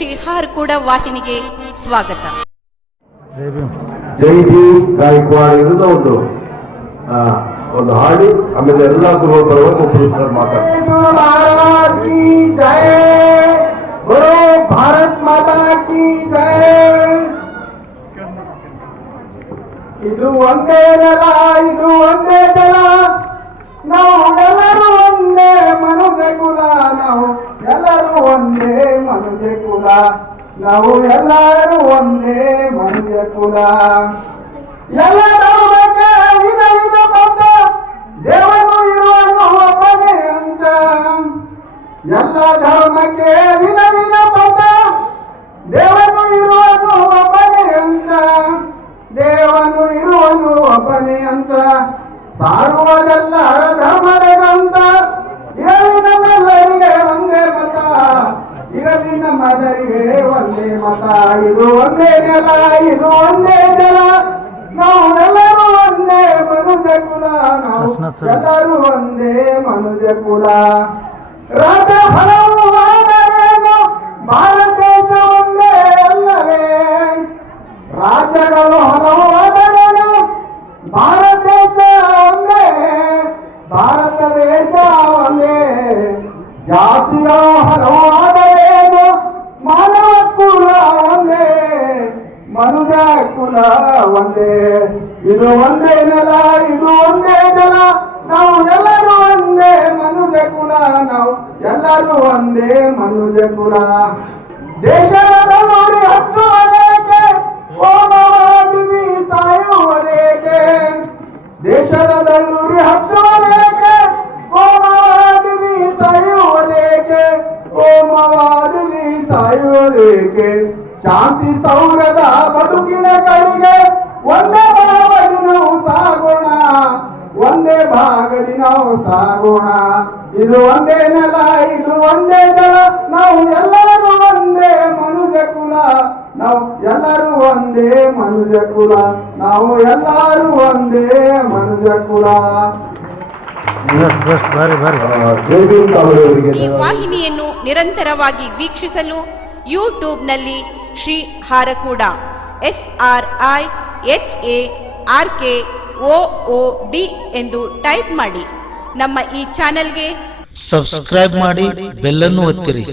ಶ್ರೀ ಹಾರಕೂಡ ವಾಹಿನಿಗೆ ಸ್ವಾಗತ. ಜೈ ಭೀಮ್ ಗಾಯಕ್ವಾಡ್ ಇರೋದು ಒಂದು ಹಾಡಿ ಆಮೇಲೆ ಎಲ್ಲ ಗುರುಗಳು ಬರುವಾಗ ಮಾತಾಡ್ತಾರೆ. ಭಾರತ್ ಮಾತಾ ಕಿ ಜೈ. ಇದು ಒಂದೇ ನೆಲ, ಇದು ಒಂದೇ ಜಲ, ನಾವು ಎಲ್ಲರೂ ಒಂದೇ ಮನುಜ ಕುಲ, ನಾವು ಎಲ್ಲರೂ ಒಂದೇ ಮನುಜ ಕುಲ, ನಾವು ಎಲ್ಲರೂ ಒಂದೇ ಮನುಜ ಕುಲ. ಎಲ್ಲ ಧರ್ಮಕ್ಕೆ ವಿಧ ವಿಧ ಬಂದ ದೇವರು ಇರುವನು ಒಬ್ಬನೇ ಅಂತ. ಎಲ್ಲ ಧರ್ಮಕ್ಕೆ ವಿಧ ವಿಧ ಬಂದ ದೇವನು ಇರುವನು ಒಬ್ಬನೇ ಅಂತ. ದೇವನು ಇರುವನು ಒಬ್ಬನೇ ಅಂತ ಸಾರುವುದೆಲ್ಲ ಧರ್ಮದ ಗ್ರಂಥ. ಇರಲಿ ನಮ್ಮೆಲ್ಲರಿಗೆ ಒಂದೇ ಮತ, ಇರಲಿ ನಮ್ಮೆಲ್ಲರಿಗೆ ಒಂದೇ ಮತ. ಇದು ಒಂದೇ ನೆಲ, ಇದು ಒಂದೇ ಜಲ, ನಾವು ಎಲ್ಲರೂ ಒಂದೇ ಮನುಜ ಕುಲ, ನಾವು ಎಲ್ಲರೂ ಒಂದೇ ಮನುಜ ಕುಲ. ರಾಜ ಹಲವು ಆದರೇನು ಭಾರತ ದೇಶ ಒಂದೇ ಅಲ್ಲವೇ? ರಾಜ್ಯಗಳು ಹಲವು ಆದರೇನು ಭಾರತ ದೇಶ ಒಂದೇ, ಭಾರತ ದೇಶ ಒಂದೇ. ಜಾತಿಯ ಹಲವು ಆದರೇನು ಮಾನವ ಕುಲ ಒಂದೇ, ಮನುಜ ಕುಲ ಒಂದೇ. ಇದು ಒಂದೇ ನೆಲ, ಇದು ಒಂದೇ ಜಲ, ನಾವು ಎಲ್ಲರೂ ಒಂದೇ ಮನುಜ ಕುಲ, ನಾವು ಎಲ್ಲರೂ ಒಂದೇ ಮನುಜ ಕುಲ. ದೇಶದ ನೋಡಿ ಹತ್ತುವರೇಕೆ ಹೋಮವಾದಿವಿ ಸಾಯುವರೇಕೆ? ದೇಶದ ದಳ್ಳೂರಿ ಹತ್ತುವರೇಕೆ ಹೋಮವಾದಿವಿ ಸಾಯುವರೇಕೆ? ಹೋಮವಾದಿವಿ ಸಾಯುವರೇಕೆ? ಶಾಂತಿ ಸೌರದ ಬದುಕಿನ ಕಡೆಗೆ ಒಂದೇ ಭಾಗದಿ ನಾವು ಸಾಗೋಣ, ಒಂದೇ ಭಾಗದಿ ನಾವು ಸಾಗೋಣ. ಇದು ಒಂದೇ ನೆಲ, ಇದು ಒಂದೇ ಜಲ, ನಾವು ಎಲ್ಲರೂ ಒಂದೇ ಮನುಜ ಕುಲ, ನಾವು ಎಲ್ಲರೂ ಒಂದೇ ಮನುಜ ಕುಲ, ನಾವು ಎಲ್ಲರೂ ಒಂದೇ ಮನುಜ ಕುಲ. ಈ ವಾಹಿನಿಯನ್ನು ನಿರಂತರವಾಗಿ ವೀಕ್ಷಿಸಲು ಯೂಟ್ಯೂಬ್ನಲ್ಲಿ ಶ್ರೀ ಹಾರಕೂಡ SRIHARKOOD ಎಂದು ಟೈಪ್ ಮಾಡಿ. ನಮ್ಮ ಈ ಚಾನೆಲ್ಗೆ ಸಬ್ಸ್ಕ್ರೈಬ್ ಮಾಡಿ, ಬೆಲ್ ಅನ್ನು ಒತ್ತಿರಿ.